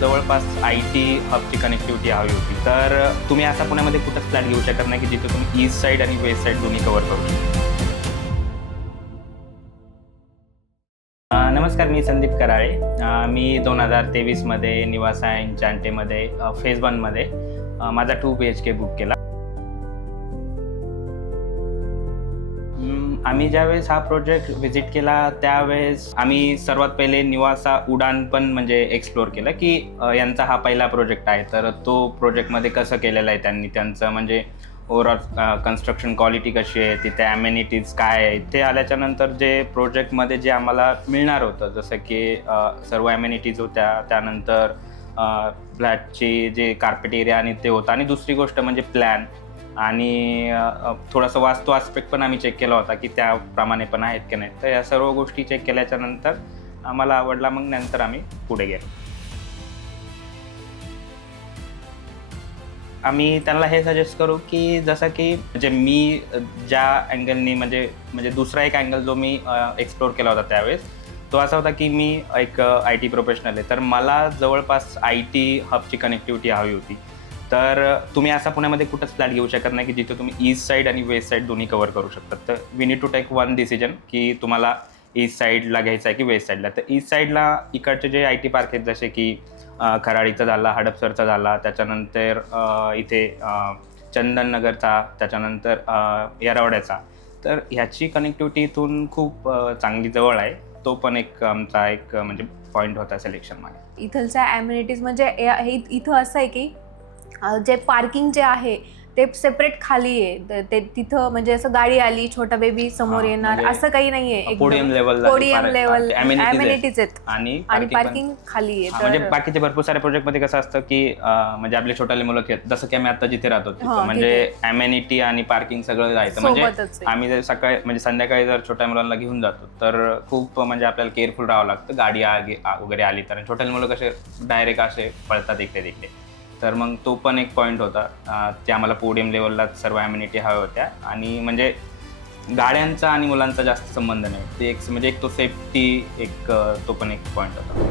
जवळपास IT हबची connectivity हवी होती. तर तुम्ही असा पुण्यामध्ये कुठंच फ्लॅट घेऊ शकत नाही की जिथे तुम्ही ईस्ट साईड आणि वेस्ट साईड दोन्ही कव्हर करू शकता. नमस्कार, मी संदीप कराळे. मी 2023मध्ये निवासा एन्चांटेमध्ये फेज 1मध्ये माझा 2 BHK बुक केला. आम्ही ज्यावेळेस हा प्रोजेक्ट व्हिजिट केला त्यावेळेस आम्ही सर्वात पहिले निवासा उडान पण म्हणजे एक्सप्लोर केलं की यांचा हा पहिला प्रोजेक्ट आहे, तर तो प्रोजेक्टमध्ये कसं केलेलं आहे त्यांनी, त्यांचं म्हणजे ओव्हरऑल कन्स्ट्रक्शन क्वालिटी कशी आहे, तिथे ॲमेनिटीज काय आहे. ते आल्याच्यानंतर जे प्रोजेक्टमध्ये जे आम्हाला मिळणार होतं जसं की सर्व ॲमेनिटीज होत्या, त्यानंतर फ्लॅटची जे कार्पेट एरिया आणि ते होतं, आणि दुसरी गोष्ट म्हणजे प्लॅन आणि थोडासा वास्तू आस्पेक्ट पण आम्ही चेक केला होता की त्याप्रमाणे पण आहेत की नाही. तर या सर्व गोष्टी चेक केल्याच्या नंतर आम्हाला आवडला. मग नंतर आम्ही पुढे गेलो. आम्ही त्यांना हे सजेस्ट करू की जसं की म्हणजे मी ज्या अँगलनी म्हणजे दुसरा एक अँगल जो मी एक्सप्लोर केला होता त्यावेळेस, तो असा होता की मी एक IT प्रोफेशनल आहे, तर मला जवळपास IT हबची कनेक्टिव्हिटी हवी होती. तर तुम्ही असा पुण्यामध्ये कुठंच फ्लॅट घेऊ शकत नाही की जिथे तुम्ही ईस्ट साईड आणि वेस्ट साईड दोन्ही कव्हर करू शकता. तर we need to take one decision की तुम्हाला ईस्ट साईडला घ्यायचं आहे की वेस्ट साईडला. तर ईस्ट साईडला इकडचे जे IT पार्क आहेत जसे की खराडीचा झाला, हडपसरचा झाला, त्याच्यानंतर इथे चंदननगरचा, त्याच्यानंतर येरवड्याचा. तर ह्याची कनेक्टिव्हिटी इथून खूप चांगली जवळ आहे. तो पण एक आमचा एक म्हणजे पॉईंट होता सिलेक्शनमध्ये. इथलच्या ॲम्युनिटीज म्हणजे हे इथं असं आहे की जे पार्किंग जे आहे ते सेपरेट खाली आहे. ते तिथं म्हणजे असं गाडी आली, छोटा बेबी समोर येणार म्हणजे असं काही नाहीये. पोडियम लेवल ॲम्युनिटीज आहेत आणि पार्किंग खाली आहे. म्हणजे बाकीचे भरपूर सारे प्रोजेक्टमध्ये कसं असतं की म्हणजे आपले छोटे मुलं खेळत, जसं की आम्ही आता जिथे राहतो तिथं म्हणजे ॲम्युनिटी आणि पार्किंग सगळं जायचं. म्हणजे आम्ही जर सकाळी म्हणजे संध्याकाळी जर छोट्या मुलांना घेऊन जातो तर खूप म्हणजे आपल्याला केअरफुल राहावं लागतं. गाडी वगैरे आली तर. छोटे मुलं कसे डायरेक्ट असे पळतात इकडे तिकडे. तर मग तो पण एक पॉईंट होता. ते आम्हाला पोडियम लेवलला सर्व ॲम्युनिटी हव्या होत्या, आणि म्हणजे गाड्यांचा आणि मुलांचा जास्त संबंध नाही. ते एक म्हणजे एक तो सेफ्टी एक तो पण एक पॉईंट होता.